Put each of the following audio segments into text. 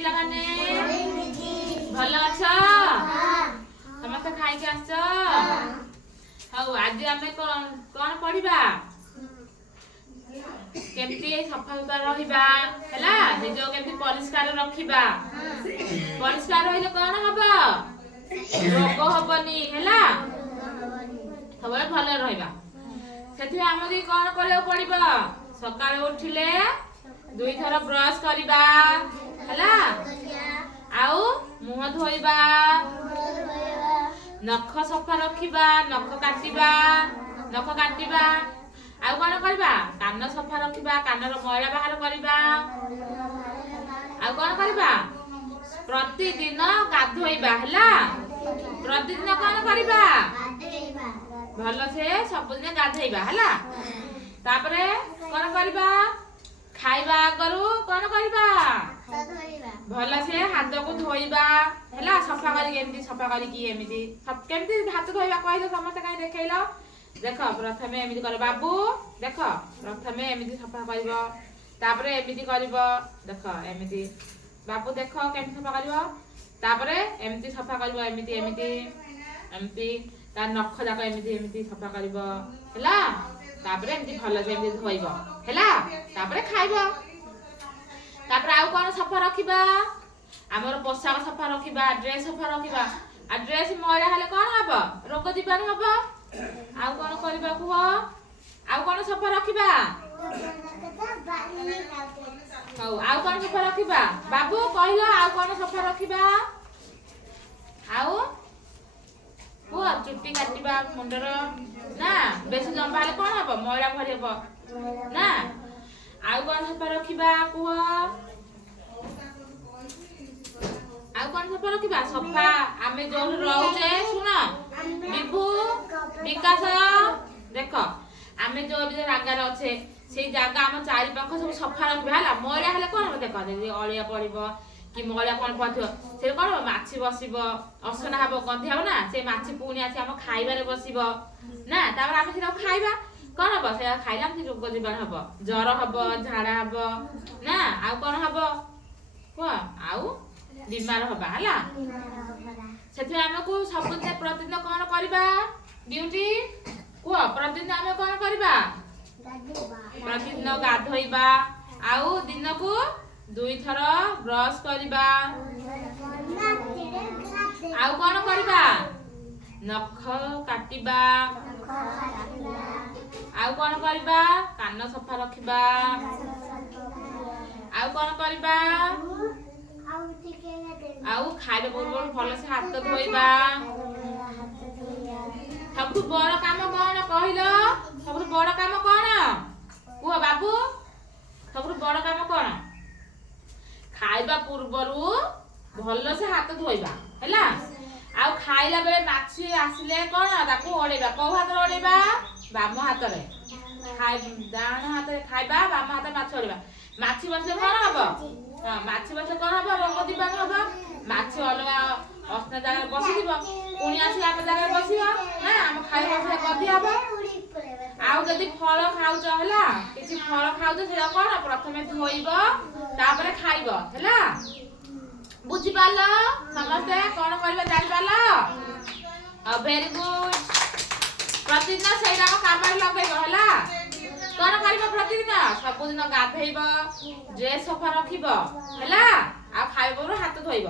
ପିଲାମାନେ ଭଲ ଅଛ? ସମସ୍ତେ ଖାଇକି ଆସିଛ? ହଉ ଆଜି ଆମେ କଣ ପଢିବା? କେମିତି ସଫା ସୁତରା ରହିବା ହେଲା, ନିଜକୁ କେମିତି ପରିଷ୍କାର ରଖିବା। ପରିଷ୍କାର ରହିଲେ କଣ ହବ? ରୋଗ ହବନି ହେଲା, ସବୁବେଳେ ଭଲରେ ରହିବା। ସେଥିପାଇଁ ଆମକୁ କଣ କରିବାକୁ ପଡିବ? ସକାଳେ ଉଠିଲେ 2 ଥର ବ୍ରଶ କରିବା ହେଲା, ଆଉ ମୁହଁ ଧୋଇବା, ନଖ ସଫା ରଖିବା, ନଖ କାଟିବା। ଆଉ କଣ କରିବା? କାନ ସଫା ରଖିବା, କାନର ମଇଳା ବାହାର କରିବା। ଆଉ କଣ କରିବା? ପ୍ରତିଦିନ ଗାଧୋଇବା ହେଲା। ପ୍ରତିଦିନ କଣ କରିବା? ଭଲସେ ସବୁଦିନ ଗାଧୋଇବା ହେଲା। ତାପରେ କଣ କରିବା? ଖାଇବା ଆଗରୁ କଣ କରିବା? ଭଲସେ ହାତକୁ ଧୋଇବା ହେଲା। ସଫା କରିକି ଏମିତି କେମିତି ହାତ ଧୋଇବା କହିଲ? ସମସ୍ତେ କାହିଁ ଦେଖେଇଲ? ଦେଖ, ପ୍ରଥମେ ଏମିତି କର ବାବୁ। ଦେଖ, ପ୍ରଥମେ ଏମିତି ସଫା କରିବ, ତାପରେ ଏମିତି କରିବ। ଦେଖ ଏମିତି ବାବୁ, ଦେଖ କେମିତି ସଫା କରିବ। ତାପରେ ଏମିତି ସଫା କରିବ, ଏମିତି ତା ନଖ ଯାକ ଏମିତି ସଫା କରିବ ହେଲା। ତାପରେ ଏମିତି ଭଲସେ ଏମିତି ଧୋଇବ ହେଲା। ତାପରେ ଖାଇବ। ତାପରେ ଆଉ କଣ ସଫା ରଖିବା? ଆମର ପୋଷାକ ସଫା ରଖିବା, ଡ୍ରେସ୍ ସଫା ରଖିବା। ଆଉ ଡ୍ରେସ୍ ମଇଳା ହେଲେ କଣ ହବ? ରୋଗ ଜୀବାଣୁ ହବ। ଆଉ କଣ କରିବା କୁହ? ଆଉ କଣ ସଫା ରଖିବା? ହଉ, ଆଉ କଣ ସଫା ରଖିବା? ବାବୁ କହିଲ, ଆଉ କଣ ସଫା ରଖିବା? ଆଉ କୁହ। ଚୁଟି କାଟିବା ମୁଣ୍ଡର ନା, ବେଶୀ ଲମ୍ବା ହେଲେ କଣ ହବ? ମଇଳା ଭରି ହବ ନା। ଆଉ କଣ ସଫା ରଖିବା କୁହ? ଆଉ କଣ ସଫା ରଖିବା? ସଫା ଆମେ ଯୋଉଠି ରହୁଛେ, ଶୁଣ ବିଭୁ ବିକାଶ, ଦେଖ ଆମେ ଯୋଉ ଜାଗାରେ ଅଛେ ସେଇ ଜାଗା ଆମ ଚାରି ପାଖ ସବୁ ସଫା ରଖିବା ହେଲା। ମଇଳା ହେଲେ କଣ ହବ? ଦେଖ, ଯଦି ଅଳିଆ ପଡିବ କି ମଇଳା କଣ ପଡିଥିବ, ସେ କଣ ହବ? ମାଛି ବସିବ, ଅସନା ହବ, ଗନ୍ଧି ହବ ନା। ସେ ମାଛି ପୁଣି ଆସି ଆମ ଖାଇବାରେ ବସିବ ନା। ତାପରେ ଆମେ ସେଟାକୁ ଖାଇବା, କଣ ହବ? ସେଟା ଖାଇଲେ ଆମକୁ ରୋଗ ଜୀବାଣୁ ହବ, ଜର ହବ, ଝାଡା ହବ ନା। ଆଉ କଣ ହବ କୁହ? ଆଉ ବିମାର ହବା ହେଲା। ସେଥିପାଇଁ ଆମକୁ ସବୁଦିନ ପ୍ରତିଦିନ କଣ କରିବା? ଡ୍ୟୁଟି କୁହ। ପ୍ରତିଦିନ ଆମେ କଣ କରିବା? ପ୍ରତିଦିନ ଗାଧୋଇବା, ଆଉ ଦିନକୁ 2 ଥର ବ୍ରଶ କରିବା। ଆଉ କଣ କରିବା? ନଖ କାଟିବା। ଆଉ କଣ କରିବା? କାନ ସଫା ରଖିବା। ଆଉ କଣ କରିବା? ଆଉ ଖାଇବା ପୂର୍ବରୁ ଭଲସେ ହାତ ଧୋଇବା। ସବୁଠୁ ବଡ କାମ କଣ କହିଲ? ସବୁଠୁ ବଡ କାମ କଣ କୁହ ବାବୁ? ସବୁଠୁ ବଡ କାମ କଣ? ଖାଇବା ପୂର୍ବରୁ ଭଲସେ ହାତ ଧୋଇବା ହେଲା। ଆଉ ଖାଇଲା ବେଳେ ମାଛି ଆସିଲେ କଣ? ତାକୁ ଓଳେଇବା। କୋଉ ହାତରେ ଓଳେଇବା? ବାମ ହାତରେ। ଡାହାଣ ହାତରେ ଖାଇବା, ବାମ ହାତରେ ମାଛି ଓଳେଇବା। ମାଛି ବସିଲେ କଣ ହବ? ମାଛି ବସିଲେ କଣ ହବ? ରୋଗ ଜୀବାଣୁ ହବ। ମାଛି ଅଲଗା ଅସନା ଜାଗାରେ ବସିଥିବ, ପୁଣି ଆସି ଆମ ଜାଗାରେ ବସିବ ନା। ଆମ ଖାଇବା ଗନ୍ଧି ହବ। ଆଉ ଯଦି ଫଳ ଖାଉଛ ହେଲା, କିଛି ଫଳ ଖାଉଛ, ସେଟା କଣ? ପ୍ରଥମେ ଧୋଇବ, ତାପରେ ଖାଇବ ହେଲା। ବୁଝିପାରିଲ? ସମସ୍ତେ କଣ କରିବା ଜାଣିପାରିଲ? Very good. ପ୍ରତିଦିନ ସେଇଟାକ କାମରେ ଲଗେଇବ ହେଲା। କଣ କରିବ ପ୍ରତିଦିନ? ସବୁଦିନ ଗାଧେଇବ, ଡ୍ରେସ୍ ସଫା ରଖିବ ହେଲା। ଆଉ ଖାଇବା ପୂର୍ବରୁ ହାତ ଧୋଇବ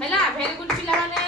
ହେଲା। ଭେରି ଗୁଡ ପିଲାମାନେ।